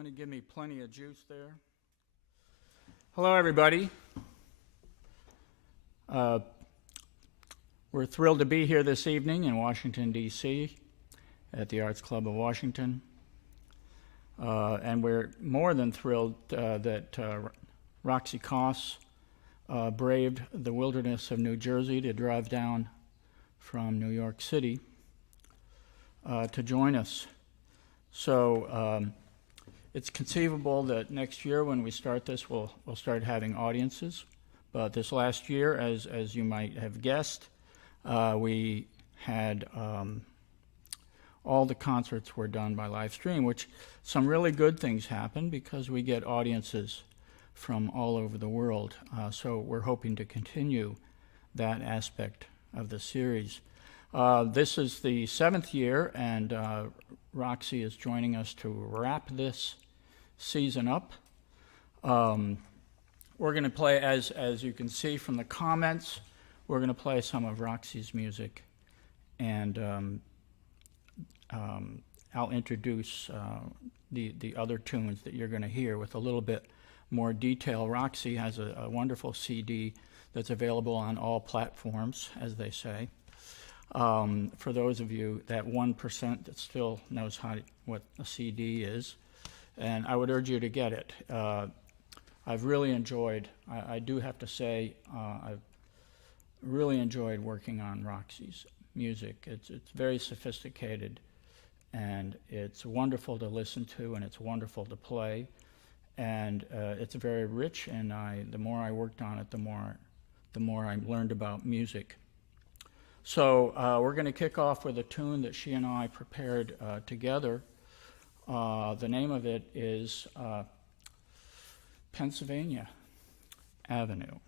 Want to give me plenty of juice there. Hello, everybody. We're thrilled to be here this evening in Washington, D.C. at the Arts Club of Washington. And we're more than thrilled that Roxy Coss braved the wilderness of New Jersey to drive down from New York City to join us. So it's conceivable that next year when we start this, we'll start having audiences. But this last year, as you might have guessed, we had all the concerts were done by Livestream, which some really good things happen because we get audiences from all over the world. So we're hoping to continue that aspect of the series. This is the 7th year, and Roxy is joining us to wrap this season up. We're going to play, as you can see from the comments, we're going to play some of Roxy's music, and I'll introduce the other tunes that you're going to hear with a little bit more detail. Roxy has a wonderful CD that's available on all platforms, as they say. For those of you, that 1% that still knows what a CD is, and I would urge you to get it. I've really enjoyed, I do have to say, I've really enjoyed working on Roxy's music. It's very sophisticated, and it's wonderful to listen to, and it's wonderful to play, and it's very rich, and the more I worked on it, the more I learned about music. So we're going to kick off with a tune that she and I prepared together. The name of it is Pennsylvania Avenue.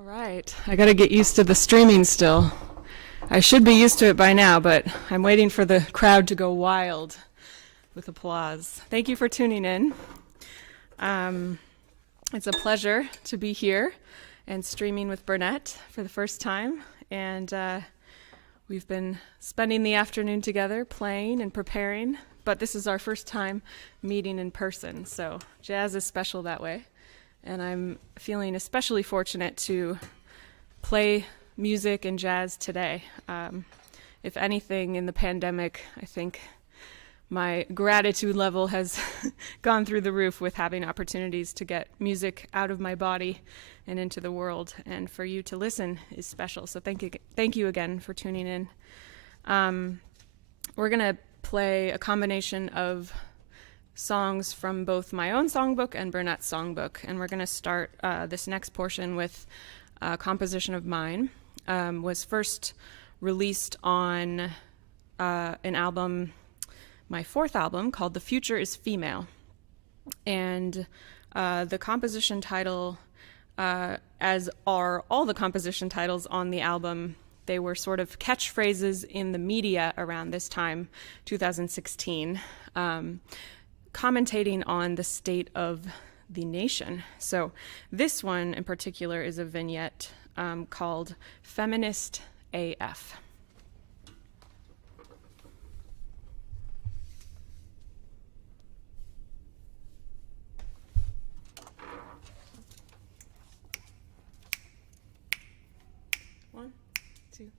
All right, I gotta get used to the streaming still. I should be used to it by now, but I'm waiting for the crowd to go wild with applause. Thank you for tuning in. It's a pleasure to be here and streaming with Burnett for the first time, and we've been spending the afternoon together playing and preparing, but this is our first time meeting in person, so jazz is special that way. And I'm feeling especially fortunate to play music and jazz today. If anything, in the pandemic, I think my gratitude level has gone through the roof with having opportunities to get music out of my body and into the world. And for you to listen is special. So thank you again for tuning in. We're going to play a combination of songs from both my own songbook and Burnett's songbook. And we're going to start this next portion with a composition of mine. Was first released on an album, my fourth album, called The Future is Female. And the composition title, as are all the composition titles on the album, they were sort of catchphrases in the media around this time, 2016. Commentating on the state of the nation. So this one in particular is a vignette called Feminist AF. One, two,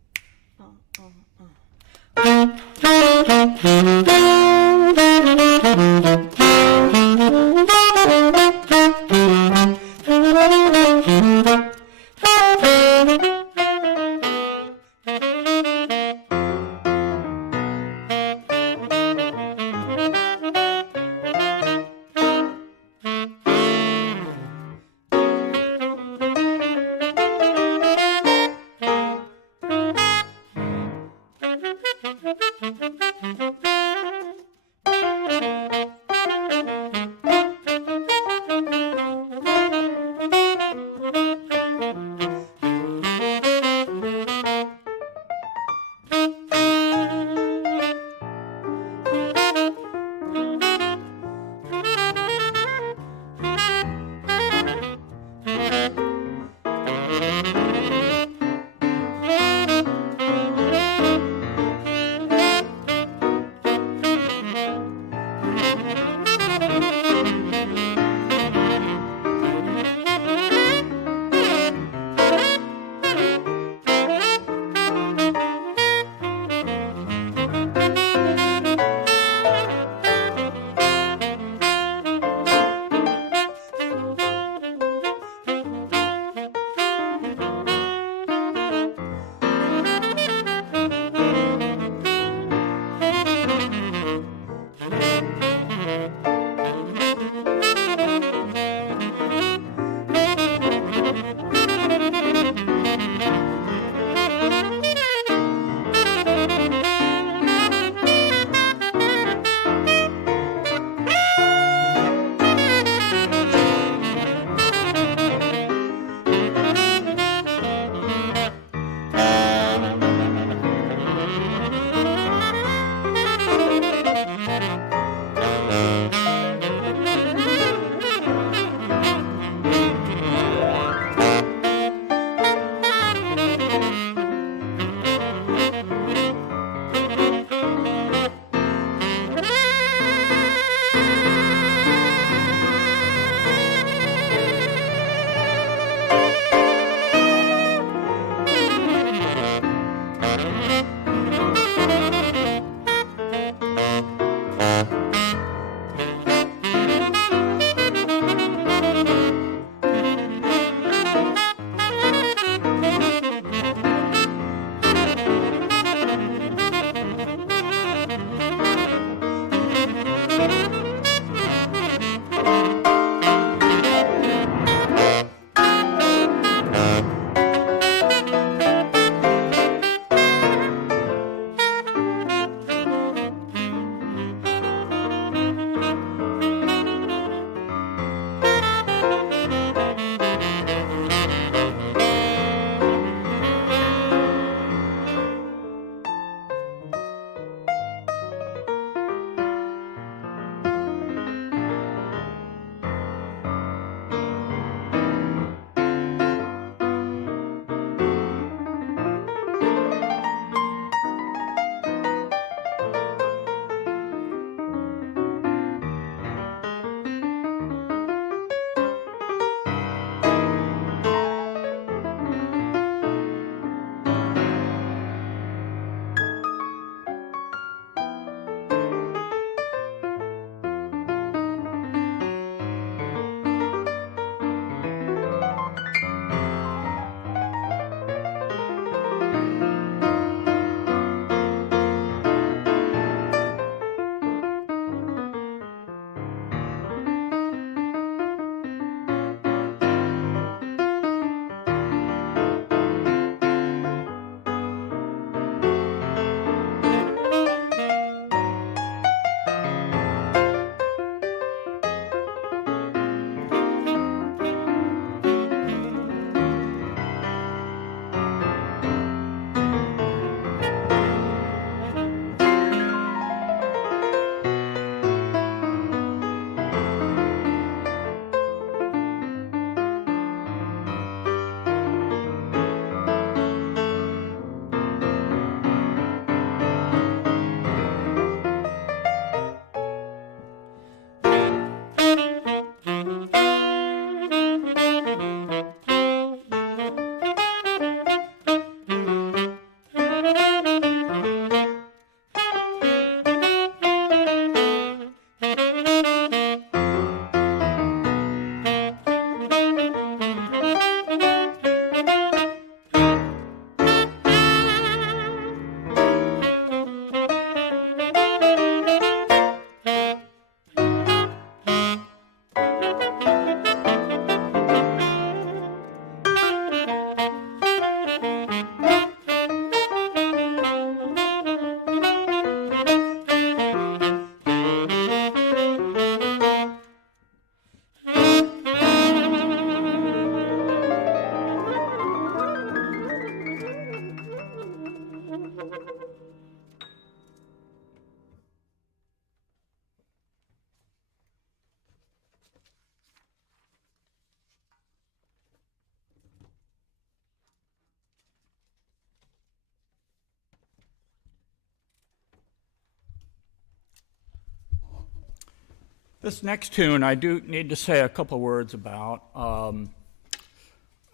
This next tune I do need to say a couple words about.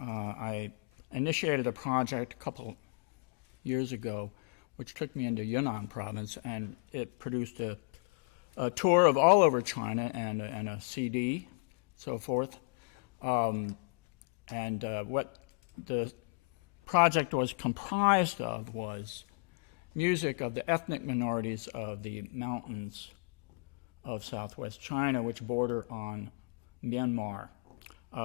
I initiated a project a couple years ago which took me into Yunnan province, and it produced a tour of all over China and a CD, so forth. What the project was comprised of was music of the ethnic minorities of the mountains of southwest China, which border on Myanmar.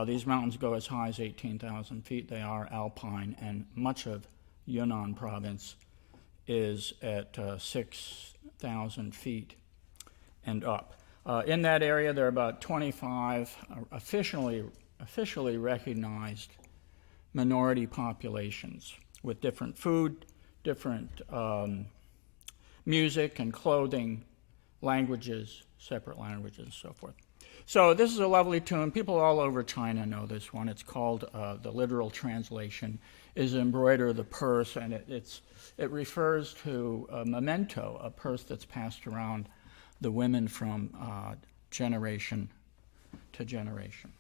These mountains go as high as 18,000 feet. They are alpine, and much of Yunnan province is at 6,000 feet and up. In that area, there are about 25 officially recognized minority populations with different food, different music and clothing, languages, separate languages, and so forth. So this is a lovely tune. People all over China know this one. It's called, the literal translation is embroider the purse, and it refers to a memento, a purse that's passed around the women from generation to generation.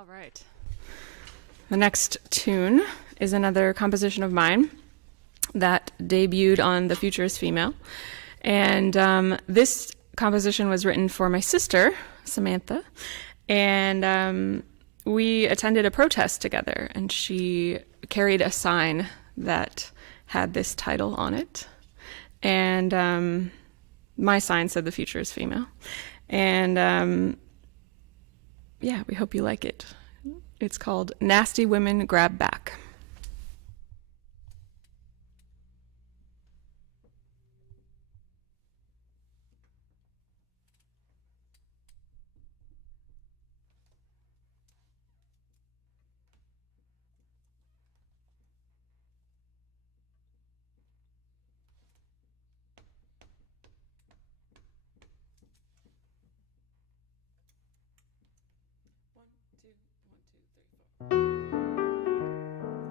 All right. The next tune is another composition of mine that debuted on The Future is Female. And this composition was written for my sister, Samantha. And we attended a protest together, and she carried a sign that had this title on it. And my sign said The Future is Female. And yeah, we hope you like it. It's called Nasty Women Grab Back. One, two, 1, 2, 3, 4.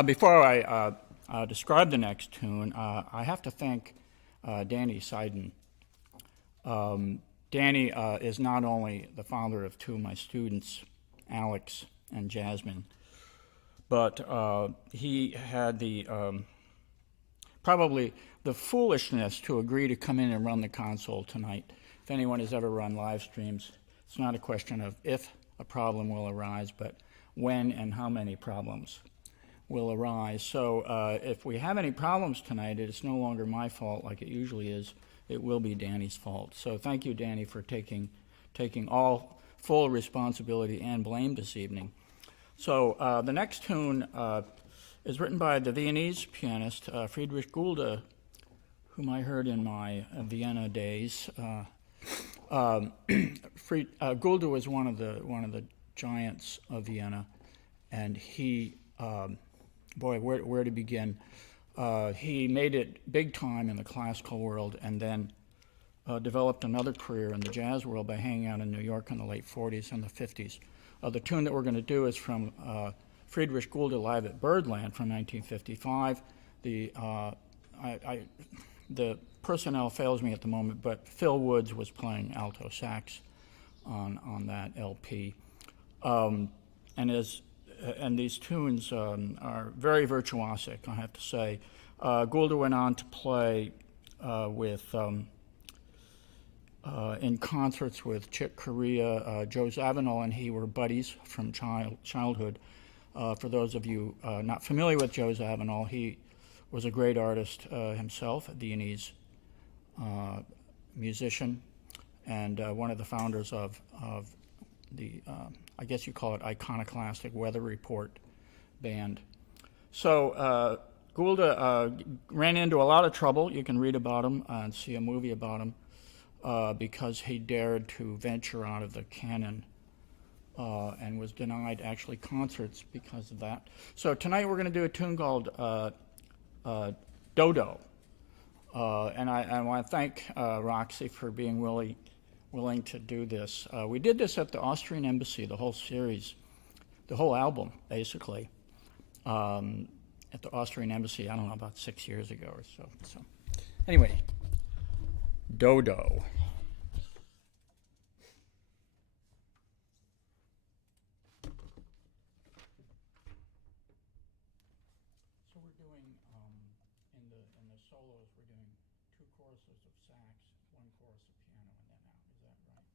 Before I describe the next tune, I have to thank Danny Seiden. Danny is not only the father of two of my students, Alex and Jasmine, but he had the probably the foolishness to agree to come in and run the console tonight. If anyone has ever run live streams, it's not a question of if a problem will arise, but when and how many problems will arise. So if we have any problems tonight, it is no longer my fault like it usually is. It will be Danny's fault. So thank you, Danny, for taking all full responsibility and blame this evening. So the next tune is written by the Viennese pianist Friedrich Gulde, whom I heard in my Vienna days. Gulde was one of the giants of Vienna, and he, boy, where to begin? He made it big time in the classical world, and then developed another career in the jazz world by hanging out in New York in the late 40s and the 50s. The tune that we're going to do is from Friedrich Gulde live at Birdland from 1955. The personnel fails me at the moment, but Phil Woods was playing alto sax on that LP. And these tunes are very virtuosic, I have to say. Gulde went on to play in concerts with Chick Corea, Joe Zawinul, and he were buddies from childhood. For those of you not familiar with Joe Zawinul, he was a great artist himself, a Viennese musician, and one of the founders of the, I guess you call it iconoclastic Weather Report band. So Gulde ran into a lot of trouble. You can read about him and see a movie about him because he dared to venture out of the canon and was denied actually concerts because of that. So tonight we're going to do a tune called Dodo. And I want to thank Roxy for being willing to do this. We did this at the Austrian Embassy, the whole series, the whole album, basically, at the Austrian Embassy, I don't know, about 6 years ago or so. So anyway, Dodo. So we're doing, in the solos, we're doing 2 choruses of sax, 1 chorus of piano, and then out. Is that right?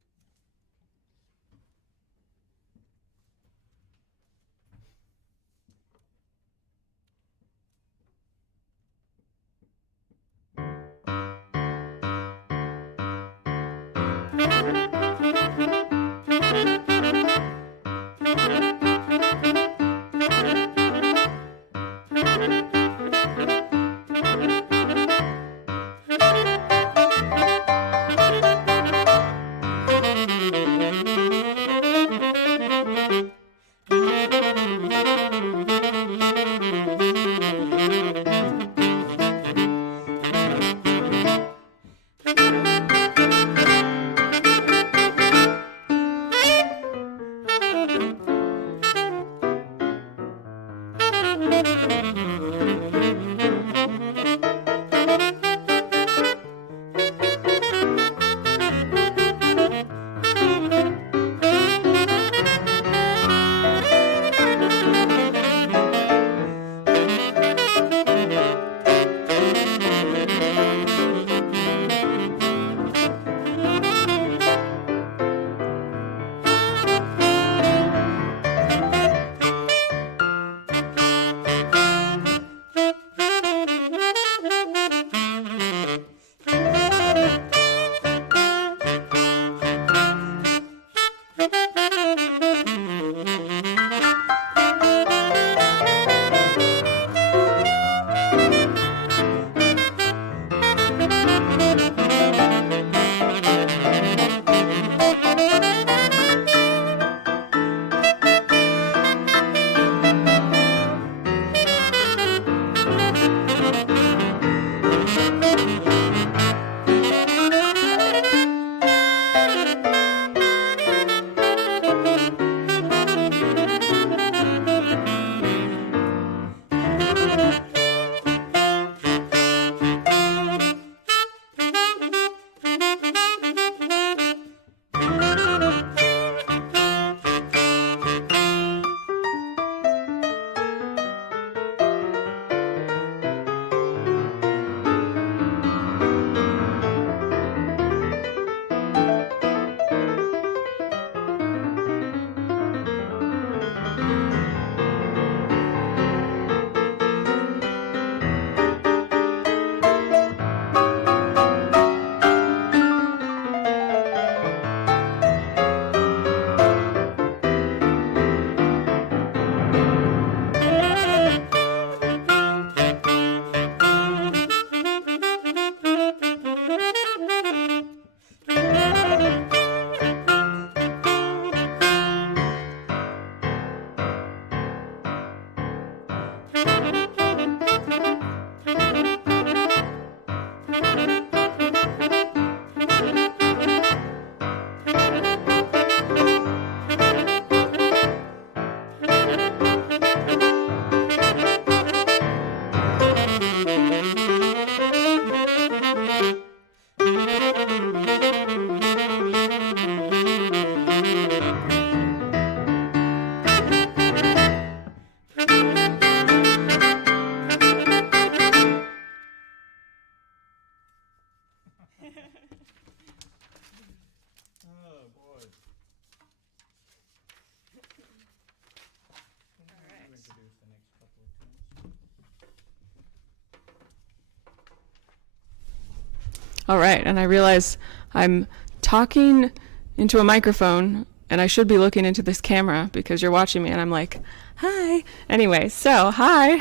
All right, and I realize I'm talking into a microphone, and I should be looking into this camera because you're watching me, and I'm like, hi. Anyway, so hi.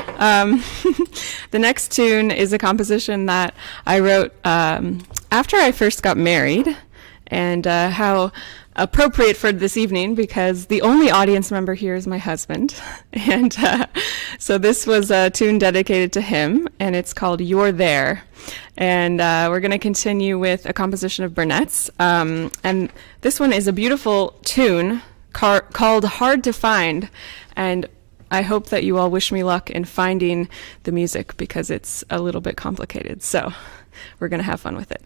The next tune is a composition that I wrote after I first got married, and how appropriate for this evening because the only audience member here is my husband. And so this was a tune dedicated to him, and it's called You're There. And we're going to continue with a composition of Burnett's. And this one is a beautiful tune called Hard to Find. And I hope that you all wish me luck in finding the music because it's a little bit complicated. So we're going to have fun with it.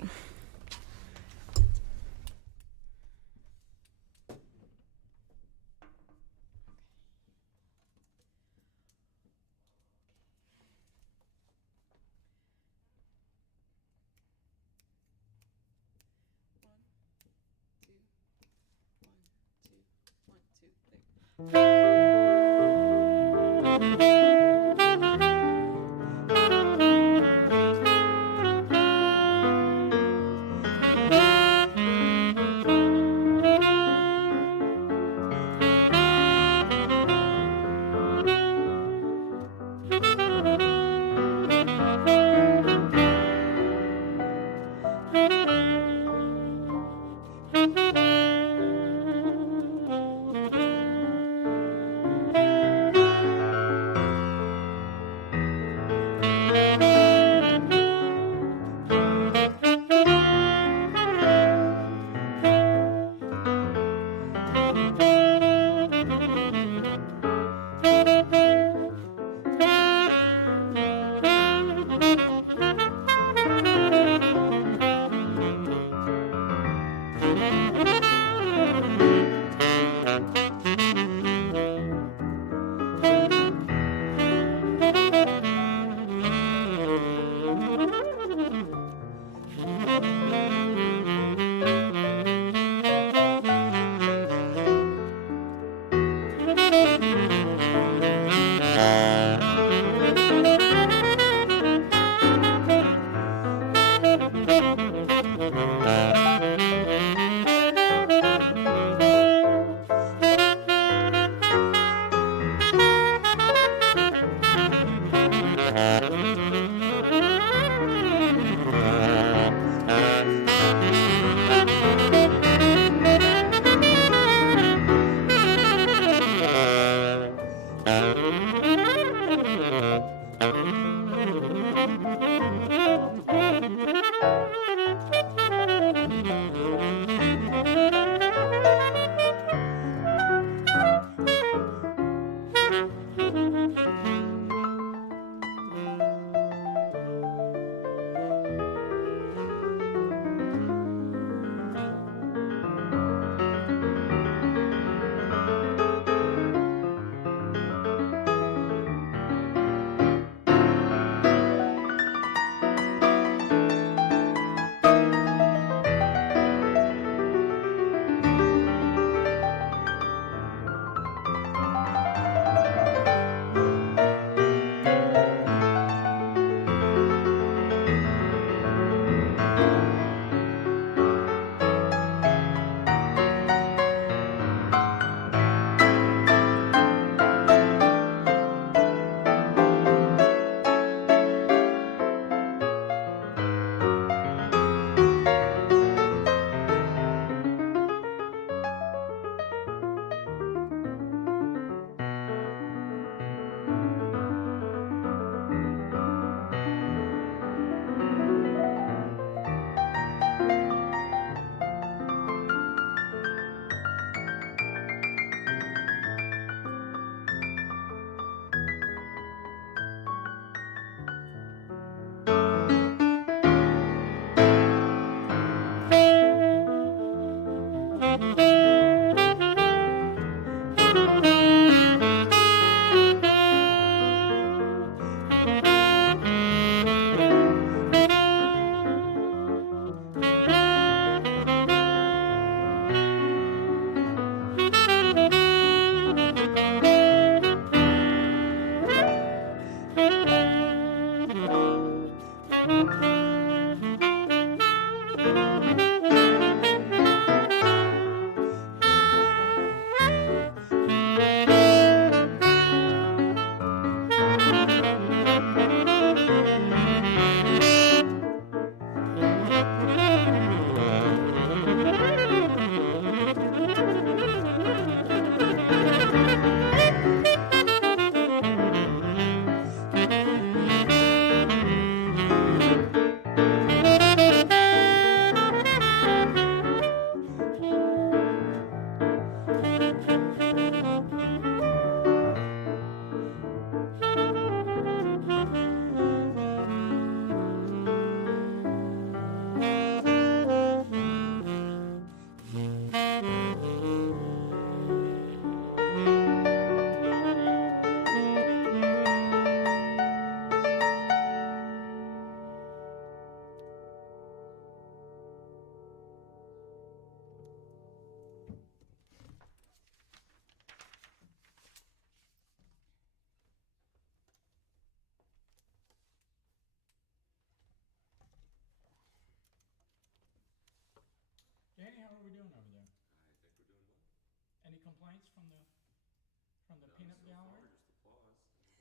we doing over there? I think we're doing well. Any complaints from the No, peanut so gallery? far, just applause.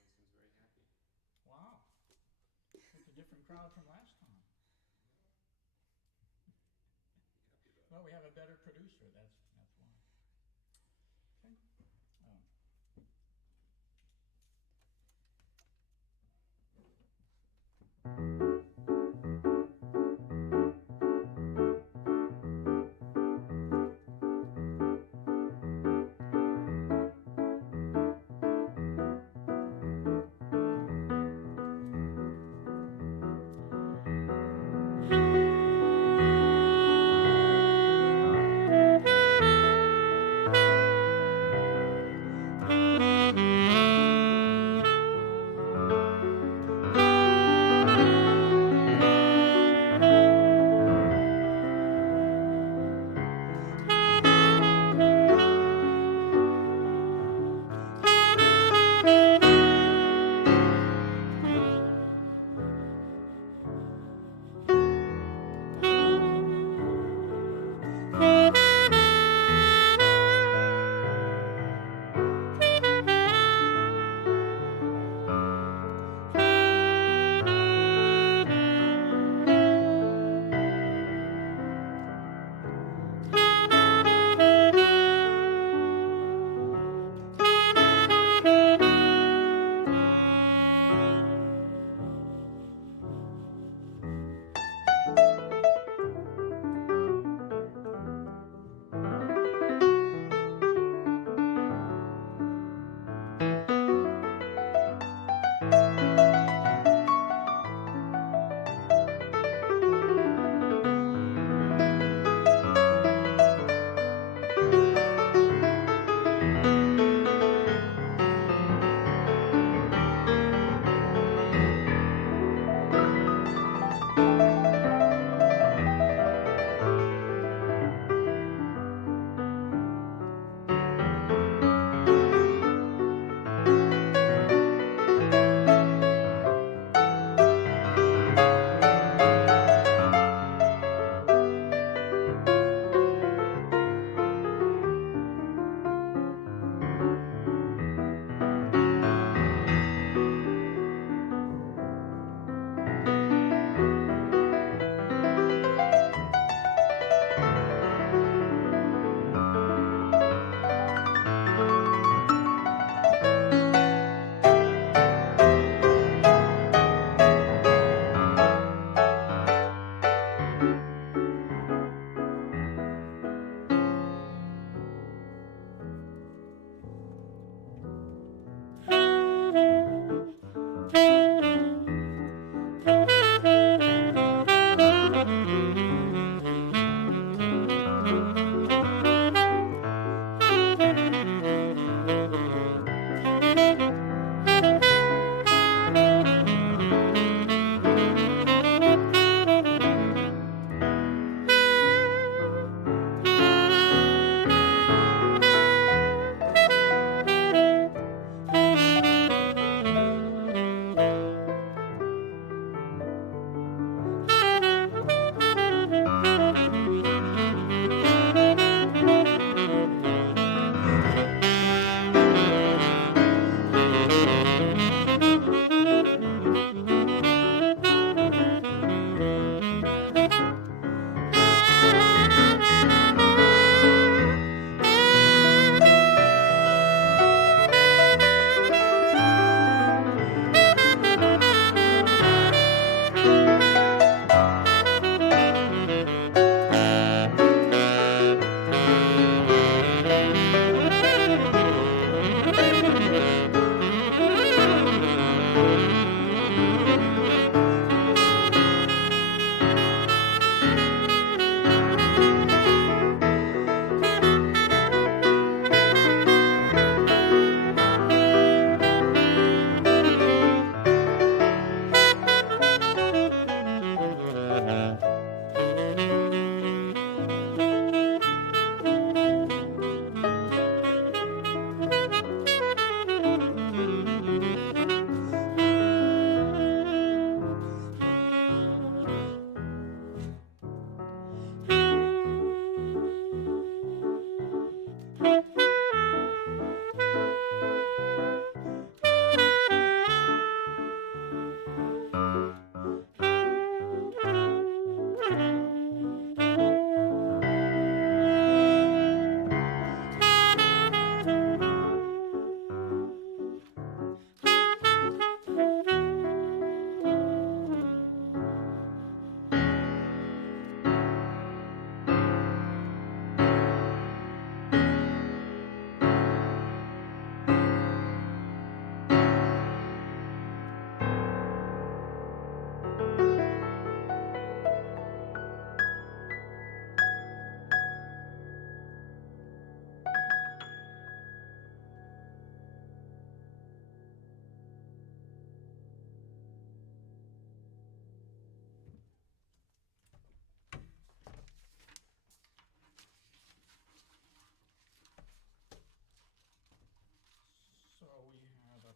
Everyone seems very happy. Wow. It's a different crowd from last time. Happy about it. Well, we have a better producer, that's why. Okay.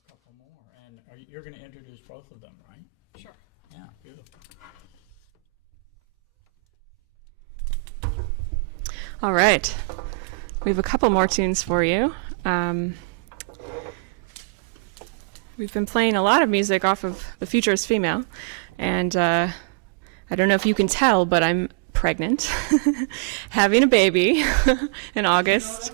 a couple more. And you're going to introduce both of them, right? Sure. Yeah, beautiful. All right. We have a couple more tunes for you. We've been playing a lot of music off of The Future is Female, and I don't know if you can tell, but I'm pregnant, having a baby in August.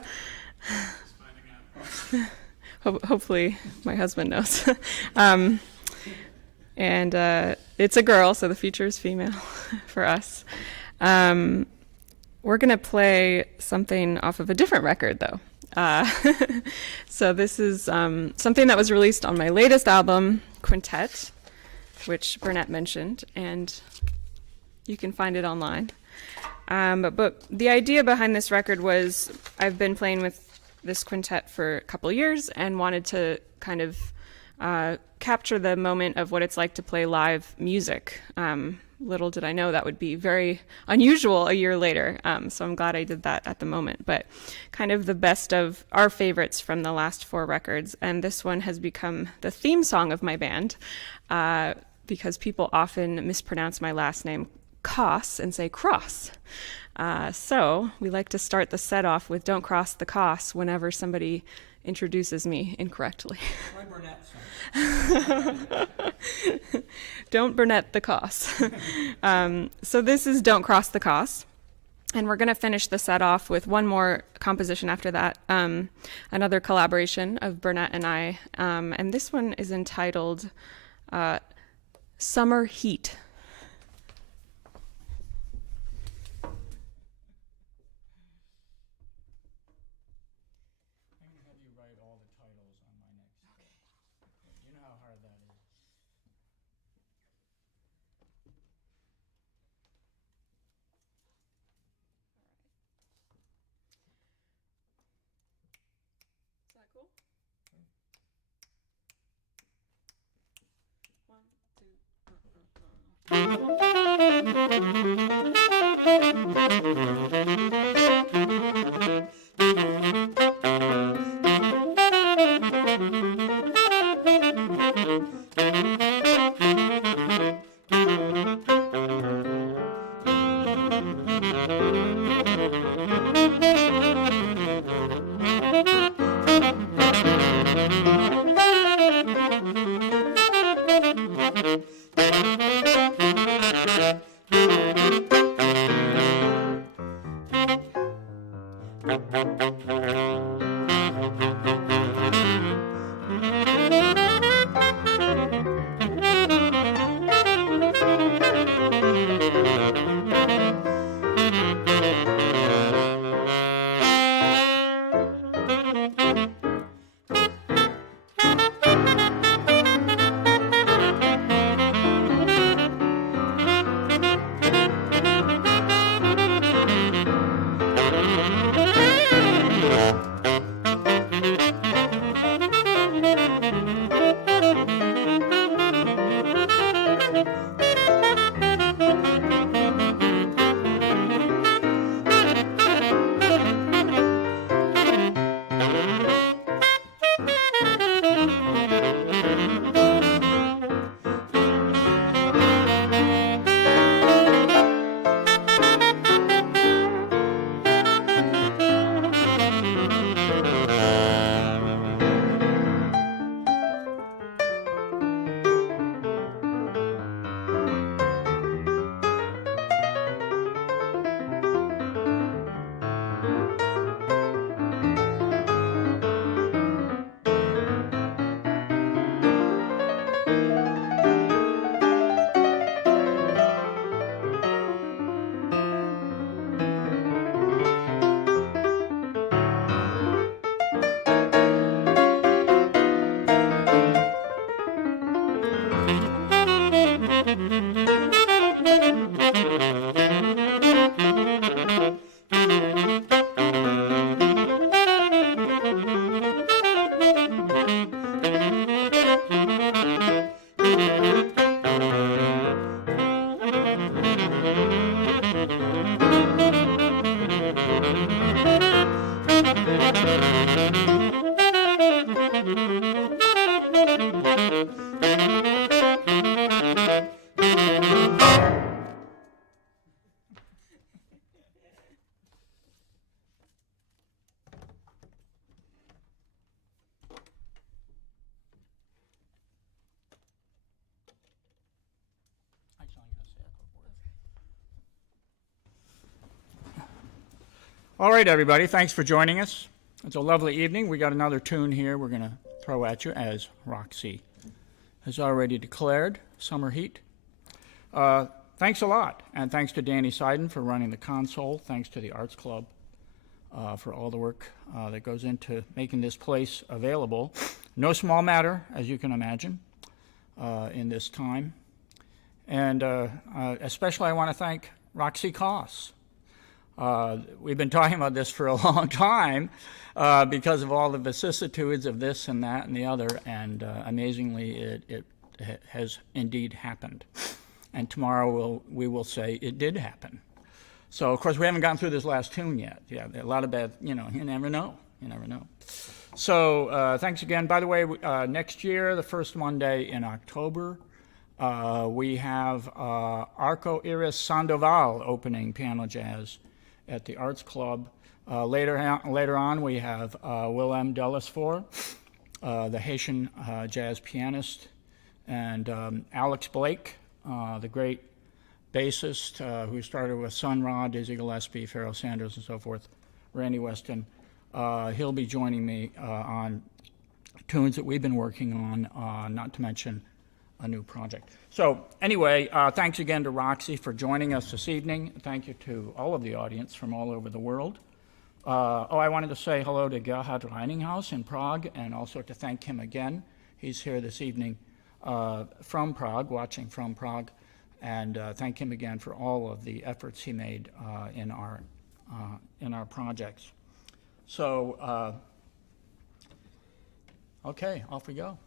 Hopefully my husband knows. And it's a girl, so the future is female for us. We're going to play something off of a different record, though. So this is something that was released on my latest album, Quintet, which Burnett mentioned, and you can find it online. But the idea behind this record was I've been playing with this quintet for a couple years and wanted to kind of capture the moment of what it's like to play live music. Little did I know that would be very unusual a year later, so I'm glad I did that at the moment. But kind of the best of our favorites from the last 4 records, and this one has become the theme song of my band because people often mispronounce my last name Coss and say Cross. So we like to start the set off with Don't Cross the Coss whenever somebody introduces me incorrectly. Why Burnett song? Don't Burnett the Coss. So this is Don't Cross the Coss. And we're going to finish the set off with one more composition after that, another collaboration of Burnett and I. And this one is entitled Summer Heat. I'm going to have you write all the titles on my next. You know how hard that is. Is that cool? All right, everybody, thanks for joining us. It's a lovely evening. We got another tune here we're going to throw at you, as Roxy has already declared, Summer Heat. Thanks a lot, and thanks to Danny Seiden for running the console. Thanks to the Arts Club for all the work that goes into making this place available. No small matter, as you can imagine, in this time. And especially I want to thank Roxy Coss. We've been talking about this for a long time because of all the vicissitudes of this and that and the other, and amazingly it has indeed happened. And tomorrow we will say it did happen. So, of course, we haven't gotten through this last tune yet. Yeah, a lot of bad, you never know. You never know. So, thanks again. By the way, next year, the first Monday in October, we have Arco Iris Sandoval opening piano jazz at the Arts Club. Later on, we have Willem Delesfor, the Haitian jazz pianist, and Alex Blake, the great bassist who started with Sun Ra, Dizzy Gillespie, Pharoah Sanders, and so forth, Randy Weston. He'll be joining me on tunes that we've been working on, not to mention a new project. So anyway, thanks again to Roxy for joining us this evening. Thank you to all of the audience from all over the world. I wanted to say hello to Gerhard Reininghaus in Prague, and also to thank him again. He's here this evening from Prague, watching from Prague, and thank him again for all of the efforts he made in our projects. So, okay, off we go.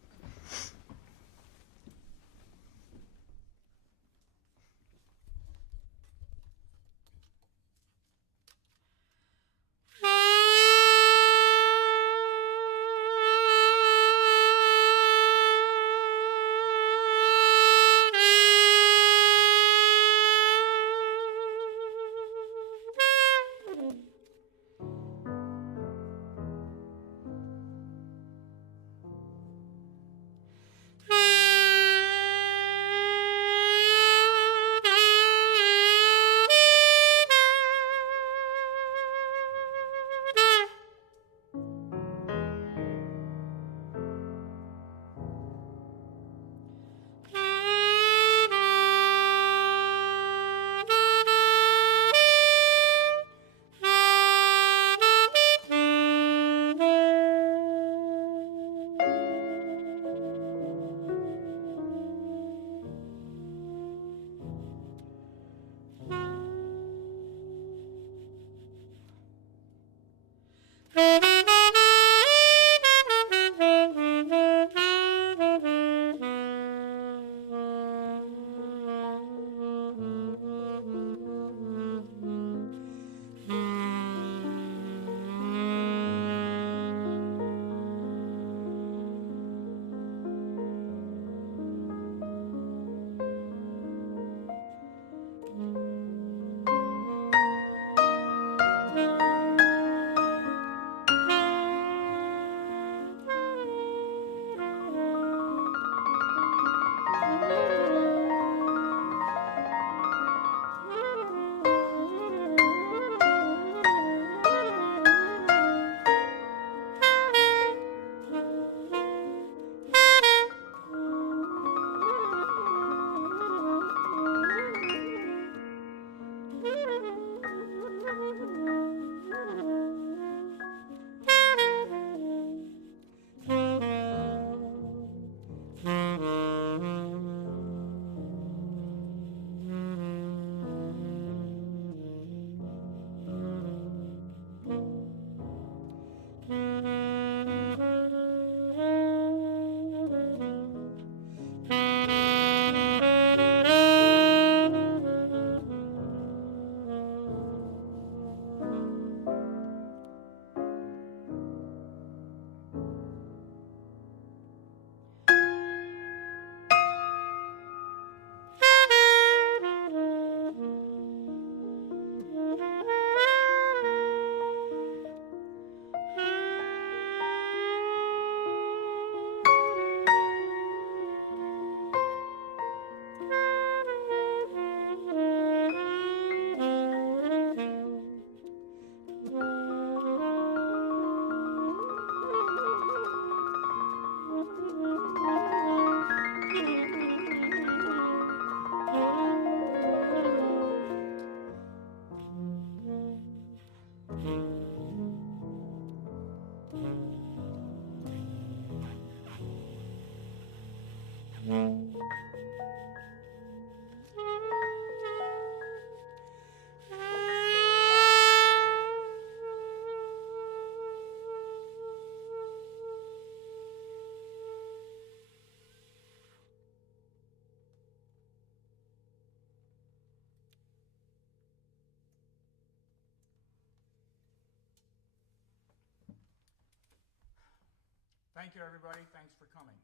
Thank you, everybody. Thanks for coming.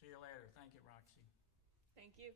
See you later. Thank you, Roxy. Thank you.